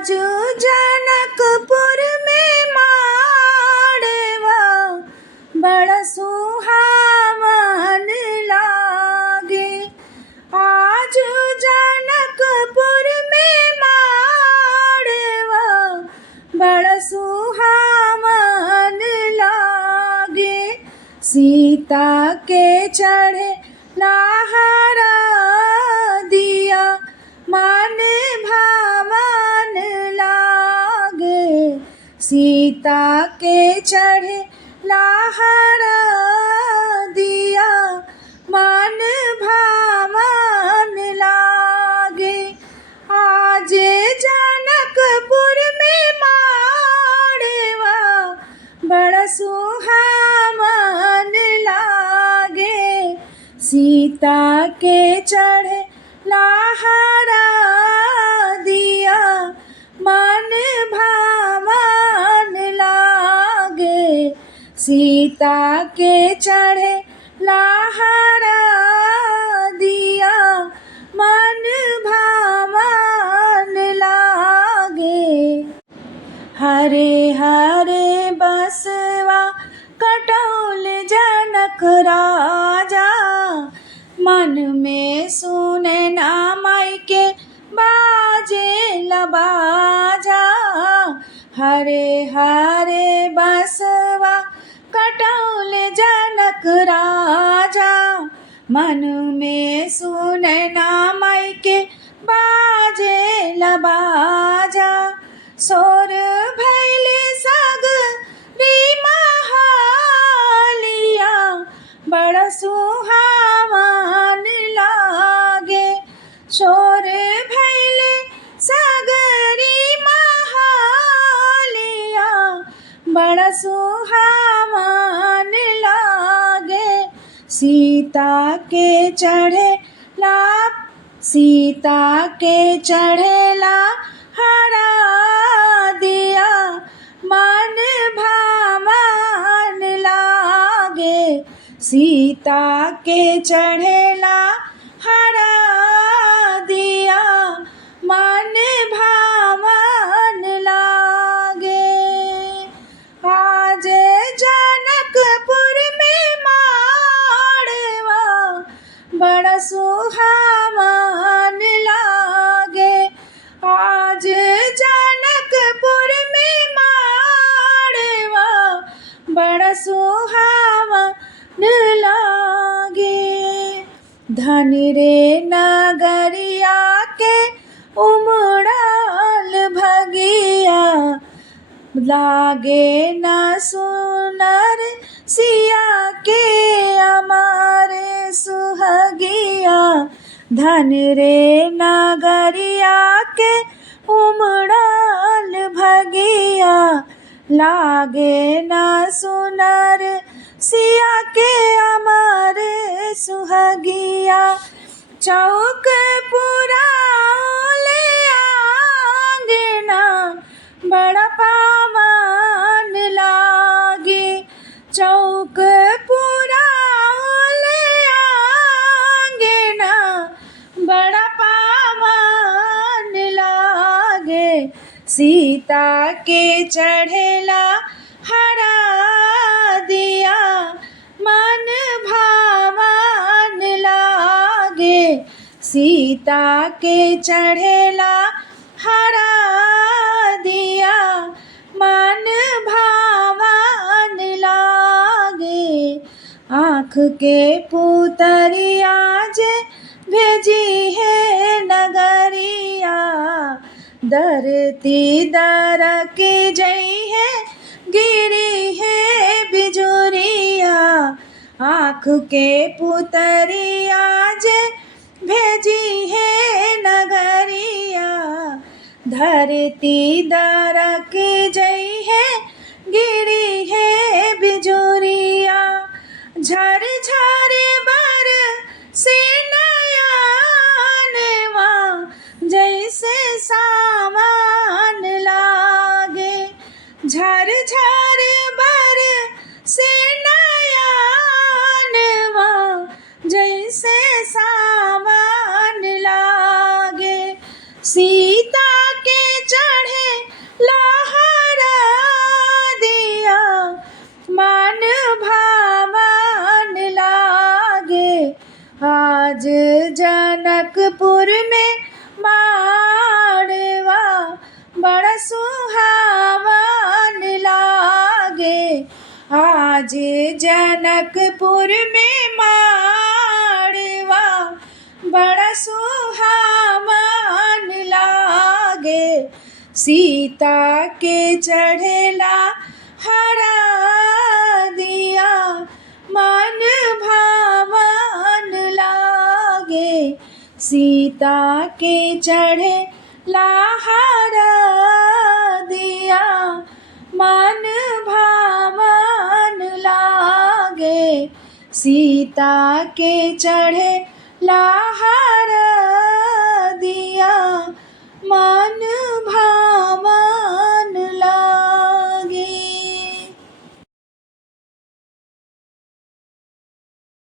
जो जनकपुर में माड़वा बड़ा सुहावन लागे। आज जनकपुर में माड़वा बड़ा सुहावन लागे। सीता के चढ़े लहरा दिया मन भावन लागे। सीता के चढ़े लहरा दिया मन भावन लागे। आज जनकपुर में माड़वा बड़ा सुहावन लागे। सीता के चढ़े लहरा दिया मन भावन लागे। सीता के चढ़े लहरा दिया मन भावन लागे। हरे हरे बसवा कटौल जनक राजा, मन में सुने ना माई के बाजे लबाजा। हरे हरे बसवा कटौल जनक राजा, मन में सुने ना माई के बाजे लबाजा। सोर भैले सगरी महालिया बड़ा सुहावन लागे। शोर भैले सगरी महालिया बड़ा सुहावन लागे। सीता के चढ़े लहरा दिया मन भावन लागे। सीता के चढ़े लहरा दिया मन भावन लागे। आज जनकपुर में माड़वा बड़ा सुहावन लागे। आज जनकपुर में माड़वा बड़ा सुहावन लागे। धन रे नगरिया के उमड़ल भगिया, लागे न सुनर सिया के अमर सुहगिया। धन रे नगरिया के उमड़ल भगिया, लागे न सुनर सिया के अमर सुहगिया। चौक पुराले आंगना बड़ा पावन लागे। चौक पुराले आंगना बड़ा पावन लागे। सीता के चढ़ेला हरा दिया मन भावन लागे। सीता के चढ़ेला हरा दिया मन भावन लागे। आँख के पुतरिया जे भेजी है नगरिया, धरती दरके जई है गिरी है बिजुरिया। आँख के पुतरिया जे भेजी है नगरिया, धरती दरके जई है गिरी है बिजुरिया। झर झर बर से नयनवा जैसे सावन लागे। झर झर बर से नयनवा जैसे सावन लागे। सी सीता के चढ़े लहरा दिया मन भावन लागे। आज जनकपुर में माड़वा बड़ा सुहावन लागे। आज जनकपुर में माड़वा बड़ा सुहावन लागे। सीता के चढ़ेला हरा दिया मन भावन लागे। सीता के चढ़े हरा दिया मन भावन लागे। सीता के चढ़े हरा दिया